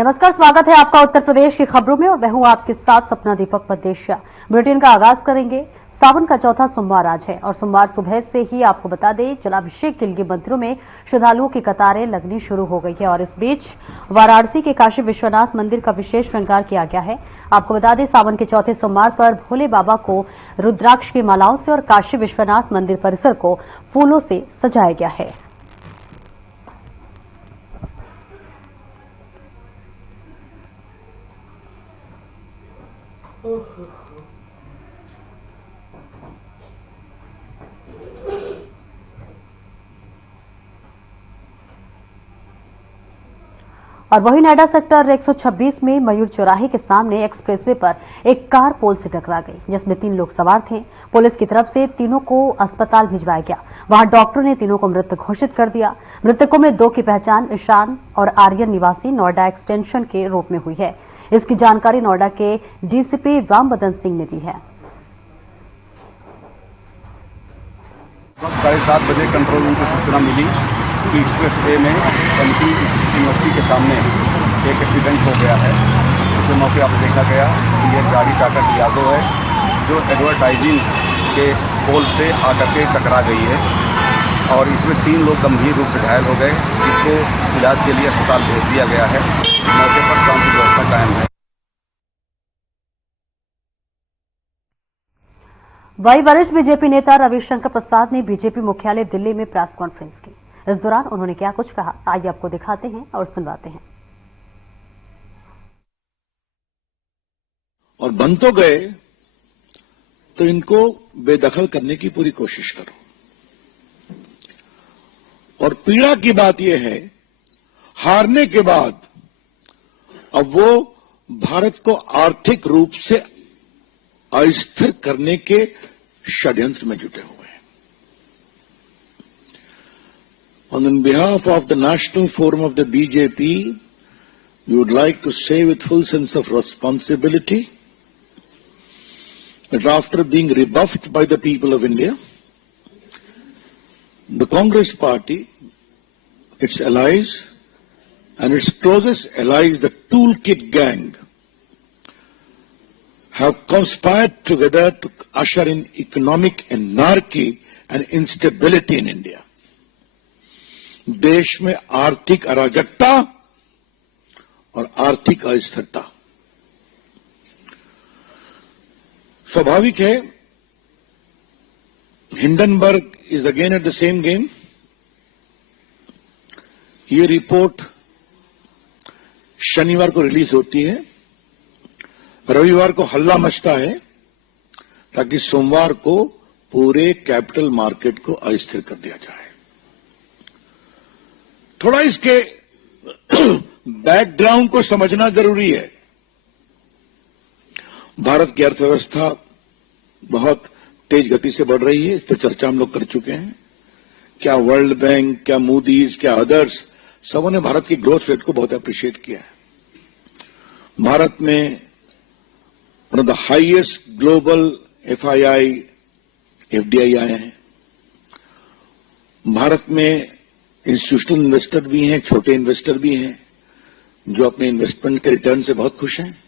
नमस्कार, स्वागत है आपका उत्तर प्रदेश की खबरों में और मैं हूं आपके साथ सपना दीपक परदेशिया। बुलेटिन का आगाज करेंगे। सावन का चौथा सोमवार आज है और सोमवार सुबह से ही आपको बता दें जलाभिषेक के लिए मंदिरों में श्रद्धालुओं की कतारें लगनी शुरू हो गई है और इस बीच वाराणसी के काशी विश्वनाथ मंदिर का विशेष श्रृंगार किया गया है। आपको बता दें सावन के चौथे सोमवार पर भोले बाबा को रुद्राक्ष की मालाओं से और काशी विश्वनाथ मंदिर परिसर को फूलों से सजाया गया है। और वहीं नोएडा सेक्टर 126 में मयूर चौराहे के सामने एक्सप्रेसवे पर एक कार पोल से टकरा गई जिसमें 3 लोग सवार थे। पुलिस की तरफ से तीनों को अस्पताल भिजवाया गया। वहां डॉक्टरों ने तीनों को मृत घोषित कर दिया। मृतकों में 2 की पहचान ईशान और आर्यन निवासी नोएडा एक्सटेंशन के रूप में हुई है। इसकी जानकारी नोएडा के डीसीपी रामबदन सिंह ने दी है। 7:30 बजे कंट्रोल रूम की सूचना मिली कि एक्सप्रेस वे में एमपी यूनिवर्सिटी के सामने एक एक्सीडेंट हो गया है। उस मौके पर देखा गया कि यह गाड़ी टाटा टियागो है जो एडवर्टाइजिंग के पोल से आकर के टकरा गई है और इसमें 3 लोग गंभीर रूप से घायल हो गए जिसको इलाज के लिए अस्पताल भेज दिया गया है। मौके पर शांति व्यवस्था कायम है। वहीं वरिष्ठ बीजेपी नेता रविशंकर प्रसाद ने बीजेपी मुख्यालय दिल्ली में प्रेस कॉन्फ्रेंस की। इस दौरान उन्होंने क्या कुछ कहा, आइए आपको दिखाते हैं और सुनवाते हैं। और बन तो गए तो इनको बेदखल करने की पूरी कोशिश करो। और पीड़ा की बात यह है, हारने के बाद अब वो भारत को आर्थिक रूप से अस्थिर करने के षड्यंत्र में जुटे हुए हैं। On behalf of the National Forum of the BJP, we would like to say with full sense of responsibility that after being rebuffed by the people of India, the Congress Party, its allies, and its closest allies, the Toolkit Gang, have conspired together to usher in economic anarchy and instability in India. देश में आर्थिक अराजकता और आर्थिक अस्थिरता स्वाभाविक है। Hindenburg is again at the same game. ये रिपोर्ट शनिवार को रिलीज होती है, रविवार को हल्ला मचता है ताकि सोमवार को पूरे कैपिटल मार्केट को अस्थिर कर दिया जाए। थोड़ा इसके बैकग्राउंड को समझना जरूरी है। भारत की अर्थव्यवस्था बहुत तेज गति से बढ़ रही है, इस पर चर्चा हम लोग कर चुके हैं। क्या वर्ल्ड बैंक, क्या मूडीज, क्या अदर्स, सबों ने भारत की ग्रोथ रेट को बहुत अप्रिशिएट किया है। भारत में one of the highest global FII, FDI आए हैं। भारत में इंस्टीट्यूशनल इन्वेस्टर भी हैं, छोटे इन्वेस्टर भी हैं जो अपने इन्वेस्टमेंट के रिटर्न से बहुत खुश हैं।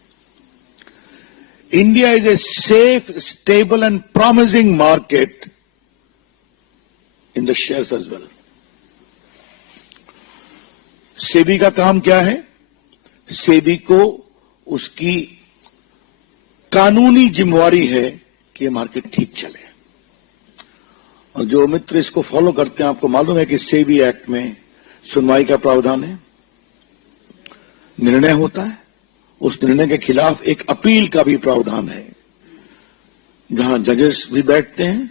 India is a safe, stable and promising market in the shares as well. SEBI का काम क्या है? सेबी को उसकी कानूनी जिम्मेवारी है कि ये मार्केट ठीक चले। और जो मित्र इसको फॉलो करते हैं, आपको मालूम है कि सेबी एक्ट में सुनवाई का प्रावधान है, निर्णय होता है, उस निर्णय के खिलाफ एक अपील का भी प्रावधान है जहां जजेस भी बैठते हैं,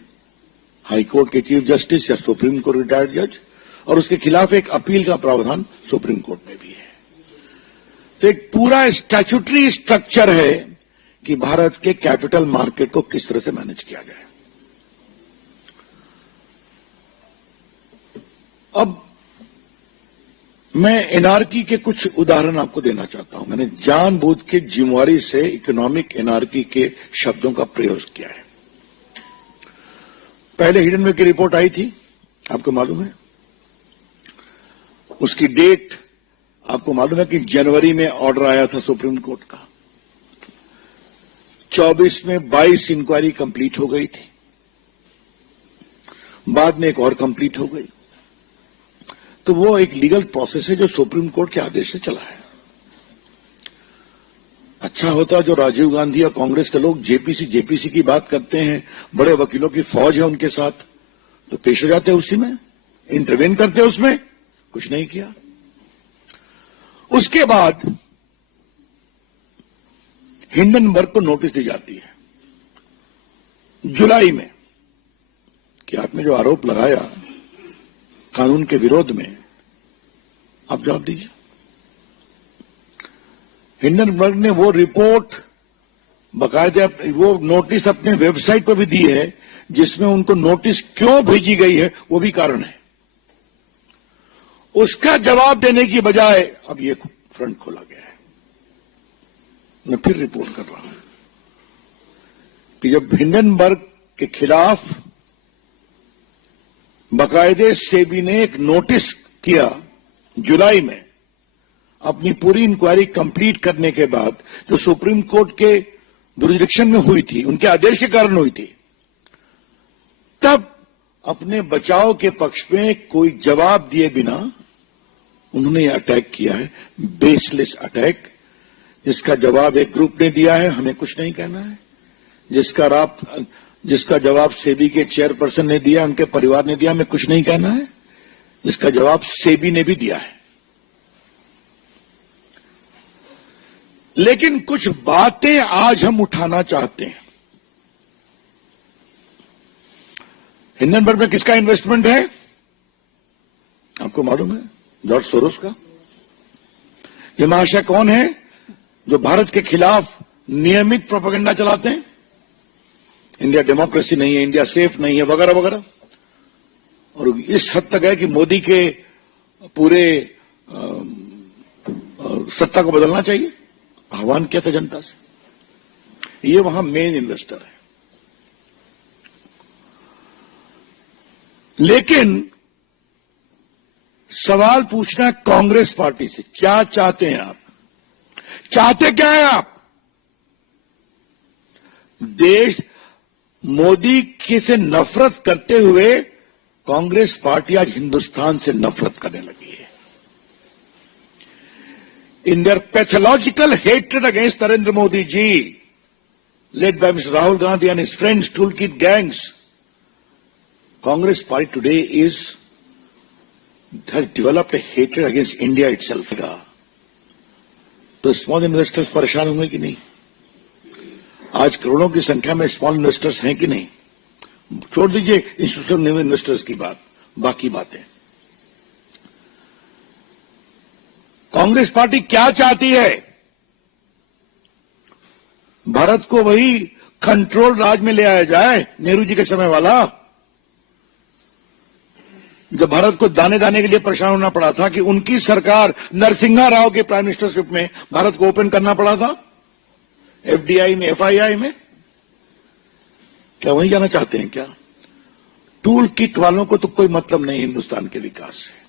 हाई कोर्ट के चीफ जस्टिस या सुप्रीम कोर्ट रिटायर्ड जज, और उसके खिलाफ एक अपील का प्रावधान सुप्रीम कोर्ट में भी है। तो एक पूरा स्टैट्यूटरी स्ट्रक्चर है कि भारत के कैपिटल मार्केट को किस तरह से मैनेज किया जाए। अब मैं एनआरकी के कुछ उदाहरण आपको देना चाहता हूं। मैंने जानबूझ के जिम्मेवारी से इकोनॉमिक एनआरकी के शब्दों का प्रयोग किया है। पहले हिडनबर्ग की रिपोर्ट आई थी, आपको मालूम है। उसकी डेट आपको मालूम है कि जनवरी में ऑर्डर आया था सुप्रीम कोर्ट का, 24 में 22 इंक्वायरी कंप्लीट हो गई थी, बाद में एक और कंप्लीट हो गई। तो वो एक लीगल प्रोसेस है जो सुप्रीम कोर्ट के आदेश से चला है। अच्छा होता जो राजीव गांधी और कांग्रेस के लोग जेपीसी की बात करते हैं, बड़े वकीलों की फौज है उनके साथ, तो पेश हो जाते उसी में, इंटरवेन करते उसमें, कुछ नहीं किया। उसके बाद हिंडनबर्ग को नोटिस दी जाती है जुलाई में कि आपने जो आरोप लगाया कानून के विरोध में, आप जवाब दीजिए। हिंडनबर्ग ने वो रिपोर्ट बकायदे वो नोटिस अपने वेबसाइट पर भी दी है, जिसमें उनको नोटिस क्यों भेजी गई है वो भी कारण है। उसका जवाब देने की बजाय अब ये फ्रंट खोला गया है। मैं फिर रिपोर्ट कर रहा हूं कि जब हिंडनबर्ग के खिलाफ बाकायदे सेबी ने एक नोटिस किया जुलाई में, अपनी पूरी इंक्वायरी कंप्लीट करने के बाद, जो सुप्रीम कोर्ट के जुरिसडिक्शन में हुई थी, उनके आदेश के कारण हुई थी, तब अपने बचाव के पक्ष में कोई जवाब दिए बिना उन्होंने अटैक किया है, बेसलेस अटैक, जिसका जवाब एक ग्रुप ने दिया है, हमें कुछ नहीं कहना है। जिसका जवाब सेबी के चेयरपर्सन ने दिया, उनके परिवार ने दिया, हमें कुछ नहीं कहना है। जिसका जवाब सेबी ने भी दिया है। लेकिन कुछ बातें आज हम उठाना चाहते हैं। हिंडनबर्ग में किसका इन्वेस्टमेंट है आपको मालूम है? जॉर्ज सोरोस का। ये महाशय कौन है जो भारत के खिलाफ नियमित प्रोपेगेंडा चलाते हैं? इंडिया डेमोक्रेसी नहीं है, इंडिया सेफ नहीं है, वगैरह वगैरह। और इस हद तक है कि मोदी के पूरे सत्ता को बदलना चाहिए, आह्वान किया था जनता से। ये वहां मेन इन्वेस्टर है। लेकिन सवाल पूछना है कांग्रेस पार्टी से, क्या चाहते हैं आप? चाहते क्या है आप? देश मोदी की से नफरत करते हुए कांग्रेस पार्टी आज हिंदुस्तान से नफरत करने लगी है। In their pathological hatred against Narendra Modi ji, led by Mr. Rahul Gandhi and his friends, toolkit gangs, Congress party today has developed a hatred against India itself. तो स्मॉल इन्वेस्टर्स परेशान होंगे कि नहीं? आज करोड़ों की संख्या में स्मॉल इन्वेस्टर्स हैं कि नहीं? छोड़ दीजिए इंस्टीट्यूशनल इन्वेस्टर्स की बात, बाकी बातें। कांग्रेस पार्टी क्या चाहती है? भारत को वही कंट्रोल राज में ले आया जाए, नेहरू जी के समय वाला, जब भारत को दाने दाने के लिए परेशान होना पड़ा था कि उनकी सरकार नरसिम्हा राव के प्राइम मिनिस्टरशिप में भारत को ओपन करना पड़ा था, एफडीआई में, एफआईआई में। क्या वहीं जाना चाहते हैं क्या? टूल किट वालों को तो कोई मतलब नहीं हिंदुस्तान के विकास से।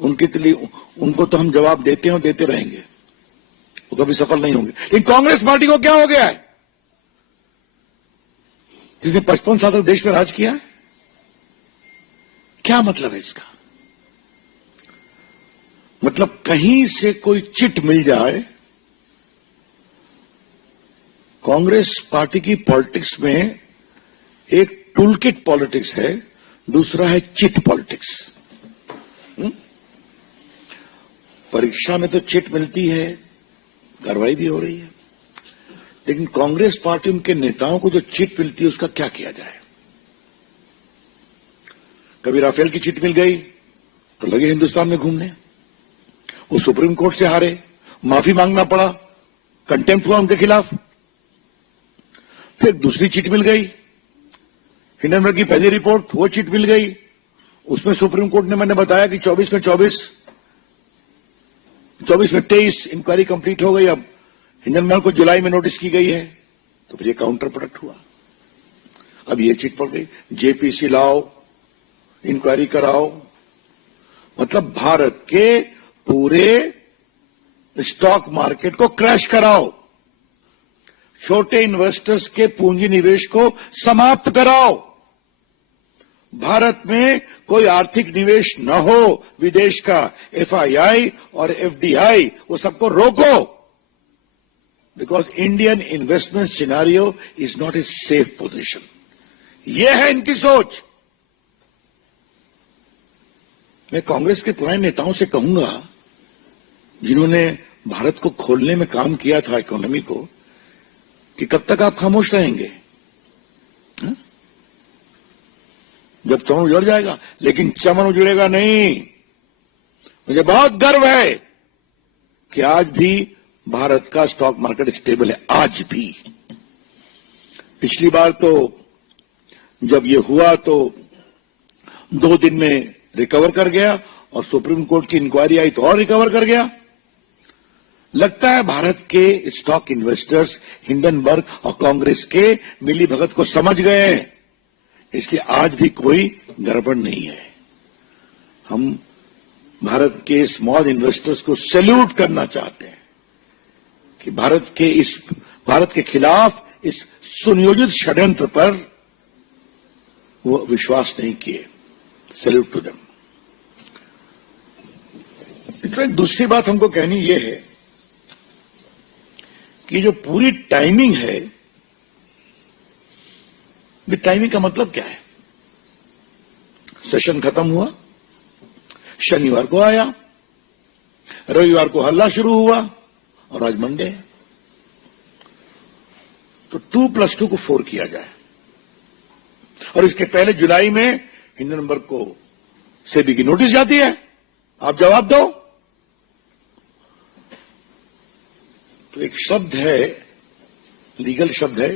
उनके लिए उनको तो हम जवाब देते हैं और देते रहेंगे, वो कभी सफल नहीं होंगे। लेकिन कांग्रेस पार्टी को क्या हो गया है? जिसने 55 साल तक देश में राज किया है, क्या मतलब है इसका? मतलब कहीं से कोई चिट मिल जाए। कांग्रेस पार्टी की पॉलिटिक्स में एक टूलकिट पॉलिटिक्स है, दूसरा है चिट पॉलिटिक्स। परीक्षा में तो चिट मिलती है, कार्रवाई भी हो रही है, लेकिन कांग्रेस पार्टी उनके नेताओं को जो चिट मिलती है उसका क्या किया जाए? कभी राफेल की चिट मिल गई तो लगे हिंदुस्तान में घूमने, वो सुप्रीम कोर्ट से हारे, माफी मांगना पड़ा, कंटेम्प्ट हुआ उनके खिलाफ। फिर दूसरी चिट मिल गई, हिंडनबर्ग की पहली रिपोर्ट, वो चिट मिल गई, उसमें सुप्रीम कोर्ट ने, मैंने बताया कि 24 में 23 इंक्वायरी कंप्लीट हो गई। अब हिंडनबर्ग को जुलाई में नोटिस की गई है, तो फिर ये काउंटर प्रोडक्ट हुआ। अब ये चिट पड़ गई, जेपीसी लाओ, इंक्वायरी कराओ। मतलब भारत के पूरे स्टॉक मार्केट को क्रैश कराओ, छोटे इन्वेस्टर्स के पूंजी निवेश को समाप्त कराओ, भारत में कोई आर्थिक निवेश न हो विदेश का, एफआईआई और एफडीआई, वो सबको रोको, because Indian investment scenario is not a safe position. ये है इनकी सोच। मैं कांग्रेस के पुराने नेताओं से कहूंगा, जिन्होंने भारत को खोलने में काम किया था, इकोनॉमी को, कि कब तक आप खामोश रहेंगे? हा? जब चमन उजड़ जाएगा, लेकिन चमन उजड़ेगा नहीं। मुझे बहुत गर्व है कि आज भी भारत का स्टॉक मार्केट स्टेबल है, आज भी। पिछली बार तो जब ये हुआ तो 2 दिन में रिकवर कर गया, और सुप्रीम कोर्ट की इंक्वायरी आई तो और रिकवर कर गया। लगता है भारत के स्टॉक इन्वेस्टर्स हिंडनबर्ग और कांग्रेस के मिली भगत को समझ गए हैं, इसलिए आज भी कोई गड़बड़ नहीं है। हम भारत के स्मॉल इन्वेस्टर्स को सैल्यूट करना चाहते हैं कि भारत के खिलाफ इस सुनियोजित षड्यंत्र पर वो विश्वास नहीं किए। Salute to them. इसमें दूसरी बात हमको कहनी यह है कि जो पूरी टाइमिंग है, ये टाइमिंग का मतलब क्या है? सेशन खत्म हुआ, शनिवार को आया, रविवार को हल्ला शुरू हुआ, और आज मंडे है। तो 2+2 को 4 किया जाए, और इसके पहले जुलाई में हिंडनबर्ग को सेबी की नोटिस जाती है, आप जवाब दो। तो एक शब्द है, लीगल शब्द है,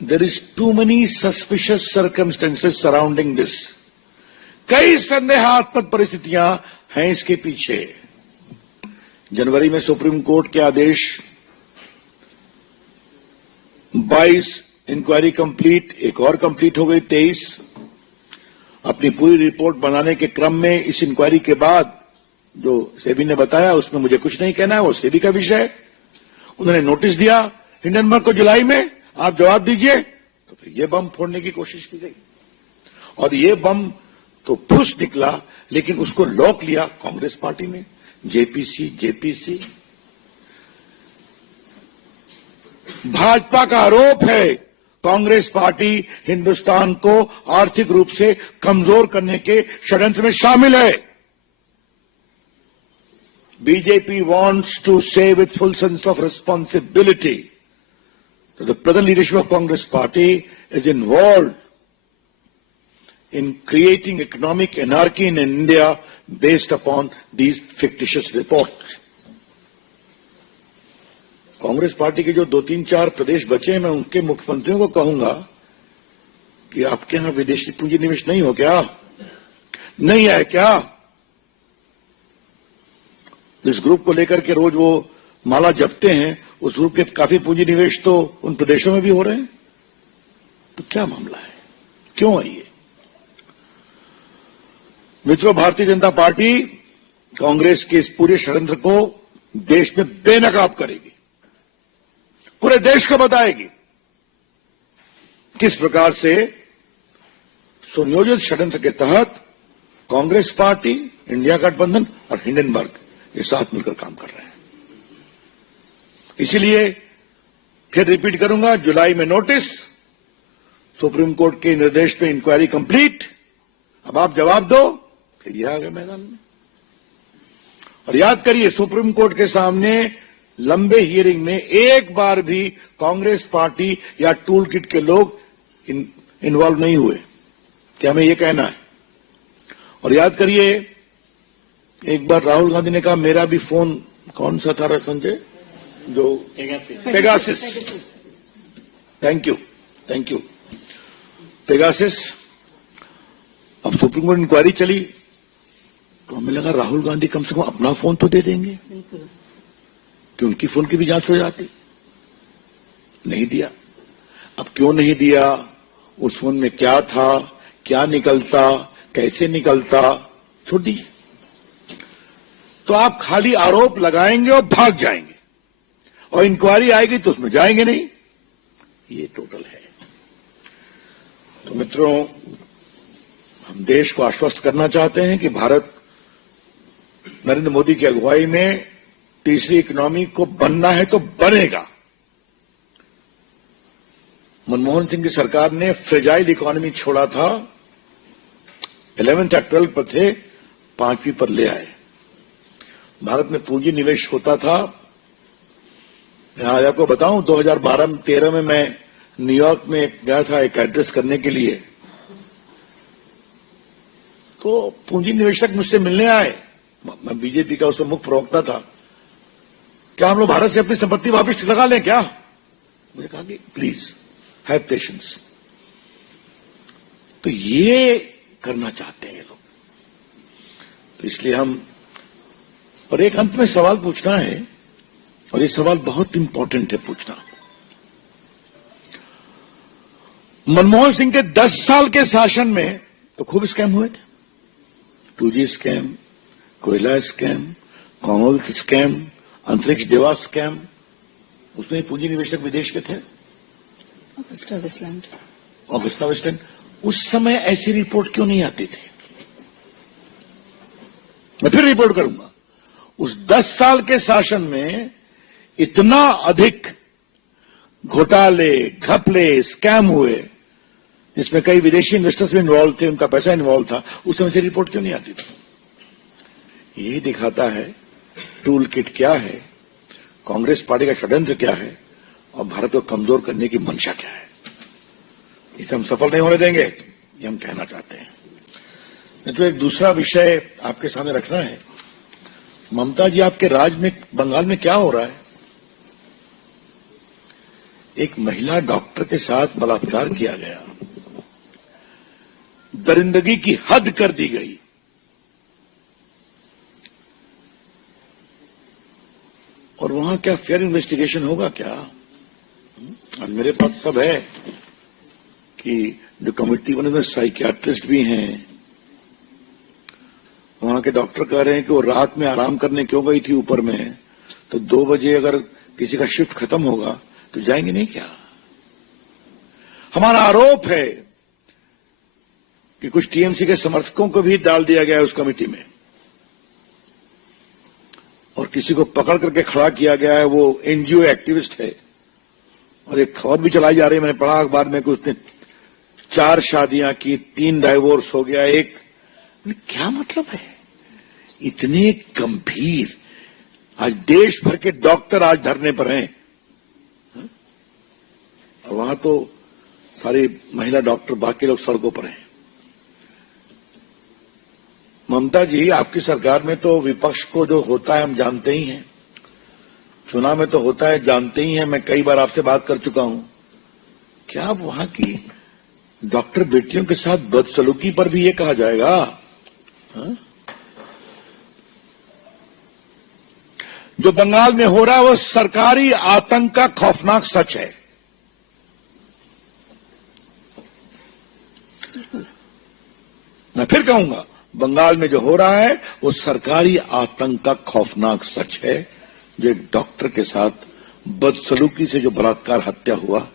there is too many suspicious circumstances surrounding this. कई संदेहास्पद परिस्थितियां हैं इसके पीछे। जनवरी में सुप्रीम कोर्ट के आदेश, 22 इंक्वायरी कंप्लीट, एक और कंप्लीट हो गई 23। अपनी पूरी रिपोर्ट बनाने के क्रम में इस इंक्वायरी के बाद जो सेबी ने बताया उसमें मुझे कुछ नहीं कहना है, वो सेबी का विषय है। उन्होंने नोटिस दिया हिंडनबर्ग को जुलाई में, आप जवाब दीजिए। तो फिर ये बम फोड़ने की कोशिश की गई, और ये बम तो फुस निकला, लेकिन उसको लॉक लिया कांग्रेस पार्टी ने, जेपीसी। भाजपा का आरोप है कांग्रेस पार्टी हिंदुस्तान को आर्थिक रूप से कमजोर करने के षड्यंत्र में शामिल है। BJP wants to say with full sense of responsibility that the present leadership of Congress Party is involved in creating economic anarchy in India based upon these fictitious reports. Congress party के जो 2-3-4 प्रदेश बचे हैं, मैं उनके मुख्यमंत्रियों को कहूंगा कि आपके यहां विदेशी पूंजी निवेश नहीं हो क्या? नहीं है क्या? इस ग्रुप को लेकर के रोज वो माला जपते हैं, उस ग्रुप के काफी पूंजी निवेश तो उन प्रदेशों में भी हो रहे हैं। तो क्या मामला है, क्यों है ये? मित्रों, भारतीय जनता पार्टी कांग्रेस के इस पूरे षड्यंत्र को देश में बेनकाब करेगी, पूरे देश को बताएगी किस प्रकार से सुनियोजित षड्यंत्र के तहत कांग्रेस पार्टी, इंडिया गठबंधन और हिंडनबर्ग ये साथ मिलकर काम कर रहे हैं। इसीलिए फिर रिपीट करूंगा, जुलाई में नोटिस, सुप्रीम कोर्ट के निर्देश पे इंक्वायरी कंप्लीट, अब आप जवाब दो। फिर ये आ गए मैदान में। और याद करिए, सुप्रीम कोर्ट के सामने लंबे हियरिंग में एक बार भी कांग्रेस पार्टी या टूल किट के लोग इन्वॉल्व नहीं हुए, क्या हमें यह कहना है? और याद करिए, एक बार राहुल गांधी ने कहा मेरा भी फोन कौन सा था संजय, जो पेगासिस, थैंक यू पेगासिस। अब सुप्रीम कोर्ट इंक्वायरी चली तो हमें लगा राहुल गांधी कम से कम अपना फोन तो दे देंगे कि उनकी फोन की भी जांच हो जाती। नहीं दिया। अब क्यों नहीं दिया, उस फोन में क्या था, क्या निकलता, कैसे निकलता, छोड़ दीजिए। तो आप खाली आरोप लगाएंगे और भाग जाएंगे, और इंक्वायरी आएगी तो उसमें जाएंगे नहीं। ये टोटल है। तो मित्रों, हम देश को आश्वस्त करना चाहते हैं कि भारत नरेंद्र मोदी की अगुवाई में तीसरी इकोनॉमी को बनना है तो बनेगा। मनमोहन सिंह की सरकार ने फ्रेजाइल इकोनॉमी छोड़ा था, 11th या 12th पर थे, 5वीं पर ले आए। भारत में पूंजी निवेश होता था। मैं आज आपको बताऊं, 2012-13 में मैं न्यूयॉर्क में गया था एक एड्रेस करने के लिए, तो पूंजी निवेशक मुझसे मिलने आए। मैं बीजेपी का उसमें मुख्य प्रवक्ता था। क्या हम लोग भारत से अपनी संपत्ति वापस लगा लें क्या? मुझे कहा कि प्लीज हैव पेशेंस। तो ये करना चाहते हैं ये लोग। तो इसलिए हम, और एक अंत में सवाल पूछना है, और ये सवाल बहुत इंपॉर्टेंट है पूछना। मनमोहन सिंह के 10 साल के शासन में तो खूब स्कैम हुए थे। 2G स्कैम, कोयला स्कैम, कॉमनवेल्थ स्कैम, अंतरिक्ष देवा स्कैम। उसमें पूंजी निवेशक विदेश के थे। Augusta Westland. उस समय ऐसी रिपोर्ट क्यों नहीं आती थी? मैं फिर रिपोर्ट करूंगा। उस 10 साल के शासन में इतना अधिक घोटाले, घपले, स्कैम हुए, जिसमें कई विदेशी इन्वेस्टर्स भी इन्वॉल्व थे, उनका पैसा इन्वॉल्व था। उस समय से रिपोर्ट क्यों नहीं आती थी? यही दिखाता है टूल किट क्या है, कांग्रेस पार्टी का षड्यंत्र क्या है, और भारत को कमजोर करने की मंशा क्या है। इसे हम सफल नहीं होने देंगे, ये हम कहना चाहते हैं। तो एक दूसरा विषय आपके सामने रखना है। ममता जी, आपके राज्य में, बंगाल में क्या हो रहा है? एक महिला डॉक्टर के साथ बलात्कार किया गया, दरिंदगी की हद कर दी गई। और वहां क्या फेयर इन्वेस्टिगेशन होगा क्या? और मेरे पास सब है कि जो कमेटी बने में साइकियाट्रिस्ट भी हैं। वहां के डॉक्टर कह रहे हैं कि वो रात में आराम करने क्यों गई थी ऊपर में, तो 2 बजे अगर किसी का शिफ्ट खत्म होगा तो जाएंगे नहीं क्या? हमारा आरोप है कि कुछ टीएमसी के समर्थकों को भी डाल दिया गया है उस कमेटी में, और किसी को पकड़ करके खड़ा किया गया है, वो एनजीओ एक्टिविस्ट है। और एक खबर भी चलाई जा रही है, मैंने पढ़ा अखबार में कि उसने 4 शादियां की, 3 डाइवोर्स हो गया, एक। क्या मतलब है? इतने गंभीर, आज देश भर के डॉक्टर आज धरने पर हैं, और वहां तो सारी महिला डॉक्टर, बाकी लोग सड़कों पर हैं। ममता जी, आपकी सरकार में तो विपक्ष को जो होता है हम जानते ही हैं, चुनाव में तो होता है जानते ही हैं। मैं कई बार आपसे बात कर चुका हूं। क्या वहां की डॉक्टर बेटियों के साथ बदसलूकी पर भी ये कहा जाएगा? हा? जो बंगाल में हो रहा है वो सरकारी आतंक का खौफनाक सच है। मैं फिर कहूंगा, बंगाल में जो हो रहा है वो सरकारी आतंक का खौफनाक सच है। जो एक डॉक्टर के साथ बदसलूकी से जो बलात्कार हत्या हुआ,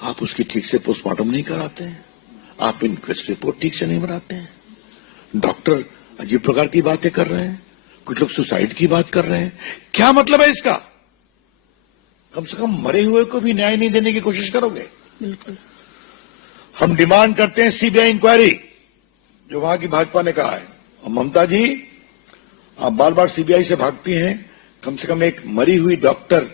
आप उसकी ठीक से पोस्टमार्टम नहीं कराते हैं, आप इनक्वेस्ट रिपोर्ट ठीक से नहीं बनाते हैं। डॉक्टर अजीब प्रकार की बातें कर रहे हैं, कुछ लोग सुसाइड की बात कर रहे हैं। क्या मतलब है इसका? कम से कम मरे हुए को भी न्याय नहीं देने की कोशिश करोगे? बिल्कुल। हम डिमांड करते हैं सीबीआई इंक्वायरी, जो वहां की भाजपा ने कहा है। और ममता जी, आप बार बार सीबीआई से भागती हैं, कम से कम एक मरी हुई डॉक्टर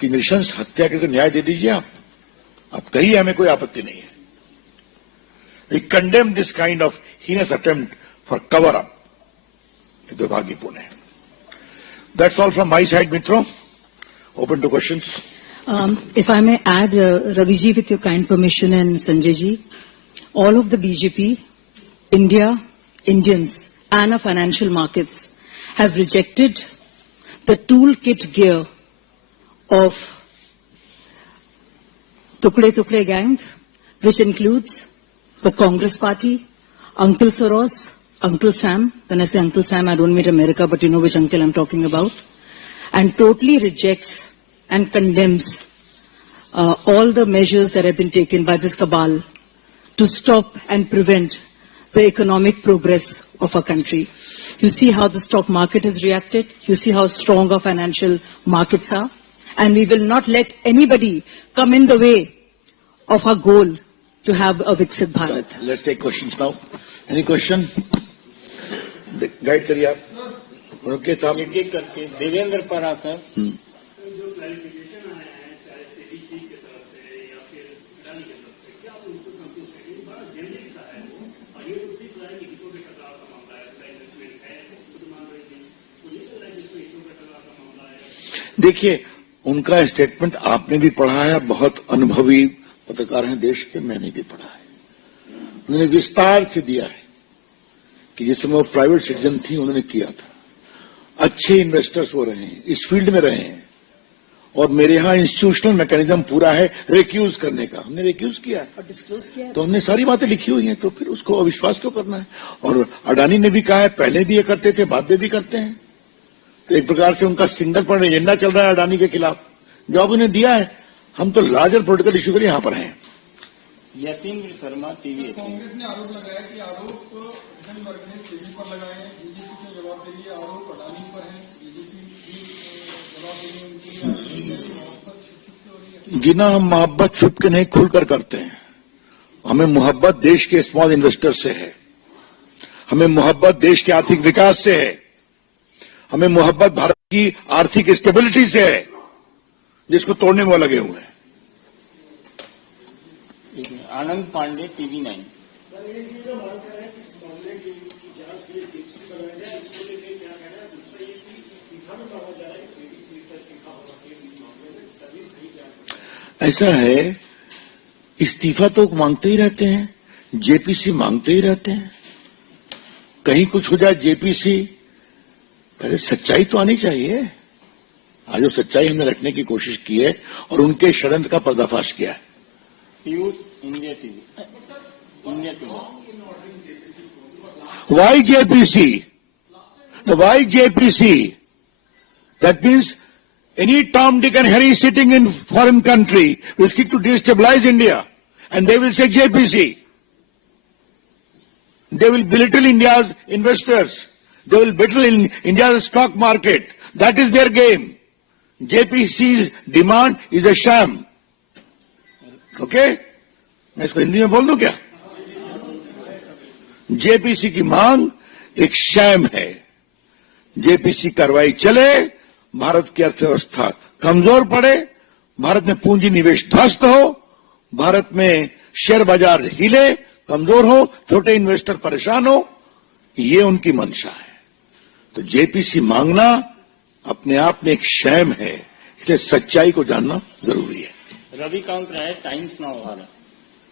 की नृशंस हत्या करके न्याय दे दीजिए। आप कहिए, हमें कोई आपत्ति नहीं है। We condemn this kind of heinous attempt for cover up. दुर्भाग्यपूर्ण है। That's all from my side मित्रों। Open to questions. If I may add, Ravi ji, with your kind permission, and Sanjay ji, all of the BJP, India, Indians, and our financial markets have rejected the toolkit gear of Tukde gang, which includes the Congress Party, Uncle Soros, Uncle Sam. When I say Uncle Sam, I don't mean America, but you know which uncle I'm talking about. And totally rejects and condemns all the measures that have been taken by this cabal to stop and prevent the economic progress of our country. You see how the stock market has reacted. You see how strong our financial markets are. And we will not let anybody come in the way of our goal to have a Viksit Bharat. Let's take questions now. Any question? Guide करिए आप। उनके साहब एक एक करके देवेंद्र परा sir. जो clarification आया है चाहे सीडीसी की तरफ से या फिर अडानी की तरफ से, क्या आप उनको संतुष्ट हैं? क्योंकि बड़ा जेनरिक सा है वो, और ये तो दिख रहा है कि हितों के टकराव का मामला है, इन्वेस्टमेंट है, खुद मान रही थी, मुझे लग रहा है कि इसमें हितों के टकराव का मामला है। देखिए, उनका स्टेटमेंट आपने भी पढ़ा है, बहुत अनुभवी पत्रकार हैं देश के, मैंने भी पढ़ा है। उन्होंने विस्तार से दिया है कि जिस समय वो प्राइवेट सिटीजन थी उन्होंने किया था, अच्छे इन्वेस्टर्स वो रहे हैं, इस फील्ड में रहे हैं, और मेरे यहां इंस्टीट्यूशनल मैकेनिज्म पूरा है रिक्यूज करने का। हमने रिक्यूज किया है और डिस्क्लोज किया है, तो हमने सारी बातें लिखी हुई हैं, तो फिर उसको अविश्वास क्यों करना है? और अडानी ने भी कहा है, पहले भी ये करते थे, बाद में भी करते हैं, तो एक प्रकार से उनका सिंगल पॉइंट एजेंडा चल रहा है अडानी के खिलाफ। जवाब उन्हें दिया है, हम तो लार्जर पॉलिटिकल इश्यू के लिए यहां पर हैं। यतीन्द्र शर्मा टीवी। कांग्रेस ने आरोप लगाया कि आरोप विजन वर्ग ने सेबी पर लगाए हैं, बीजेपी के जवाब के लिए आरोप अडानी पर है, बीजेपी भी जवाब देने उनके लिए मोहब्बत छुप के हो रही है। जिना हम मोहब्बत छुप के नहीं खुलकर करते हैं। हमें मोहब्बत देश के स्मॉल इन्वेस्टर से है, हमें मोहब्बत देश के आर्थिक विकास से है, हमें मोहब्बत भारत की आर्थिक स्टेबिलिटी से है, जिसको तोड़ने में वो लगे हुए हैं। आनंद पांडे टीवी 9। ऐसा है, इस्तीफा तो मांगते ही रहते हैं, जेपीसी मांगते ही रहते हैं, कहीं कुछ हो जाए जेपीसी, पहले सच्चाई तो आनी चाहिए। आज वो सच्चाई हमने रखने की कोशिश की है और उनके षड्यंत्र का पर्दाफाश किया है। Piyush India TV. Why JPC? Why JPC? That means any Tom, Dick and Harry sitting in foreign country will seek to destabilize India, and they will say JPC. They will belittle India's investors. They will belittle India's stock market. That is their game. JPC's demand is a sham. Okay? मैं इसको हिंदी में बोल दूं क्या? JPC की मांग एक sham है। जेपीसी कार्रवाई चले, भारत की अर्थव्यवस्था कमजोर पड़े, भारत में पूंजी निवेश ध्वस्त हो, भारत में शेयर बाजार हिले, कमजोर हो, छोटे इन्वेस्टर परेशान हो, ये उनकी मंशा है। तो जेपीसी मांगना अपने आप में एक शैम है, इसलिए सच्चाई को जानना जरूरी है। रविकांत राय टाइम्स नाउ भारत।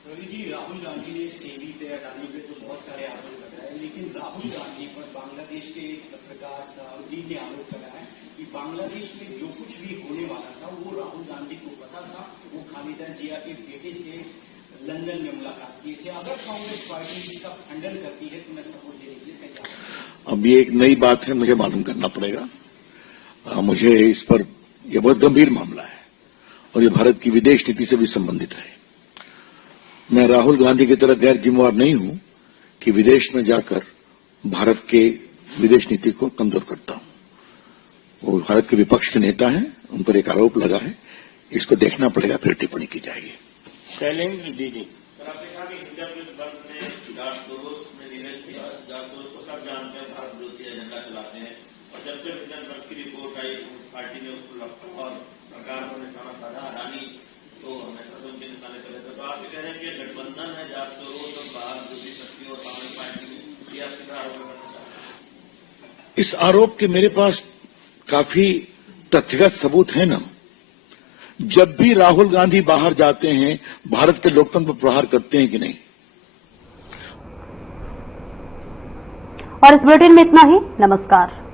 रवि जी, राहुल गांधी ने सेबी पे अडानी पे तो बहुत सारे आरोप लगाए, लेकिन राहुल गांधी पर बांग्लादेश के एक पत्रकार साउदी ने आरोप लगाया कि बांग्लादेश में जो कुछ भी होने वाला था वो राहुल गांधी को पता था। वो खालिदा जिया के बेटे से लंदन में मुलाकात किए थे। अगर कांग्रेस पार्टी इसका खंडन करती है तो मैं सपोर्ट देने के लिए तैयार। अब ये एक नई बात है, मुझे मालूम करना पड़ेगा। मुझे इस पर, यह बहुत गंभीर मामला है और ये भारत की विदेश नीति से भी संबंधित है। मैं राहुल गांधी की तरह गैर जिम्मेवार नहीं हूं कि विदेश में जाकर भारत के विदेश नीति को कमजोर करता हूं। वो भारत के विपक्ष के नेता हैं, उन पर एक आरोप लगा है, इसको देखना पड़ेगा, फिर टिप्पणी की जाएगी। शैलेंद्र डीडी। पार्टी ने उसको लपटा और सरकार को निशाना साधा। अडानी तो हमेशा से उनके निशाने कर रहे थे। तो आप ये कह रहे हैं कि गठबंधन है, जात तो रोज और बाहर दूसरी शक्ति और कांग्रेस पार्टी, ये आपसे आरोप करना चाहते हैं? इस आरोप के मेरे पास काफी तथ्यगत सबूत है ना। जब भी राहुल गांधी बाहर जाते हैं, भारत के लोकतंत्र पर प्रहार करते हैं कि नहीं? और इस बुलेटिन में इतना ही। नमस्कार।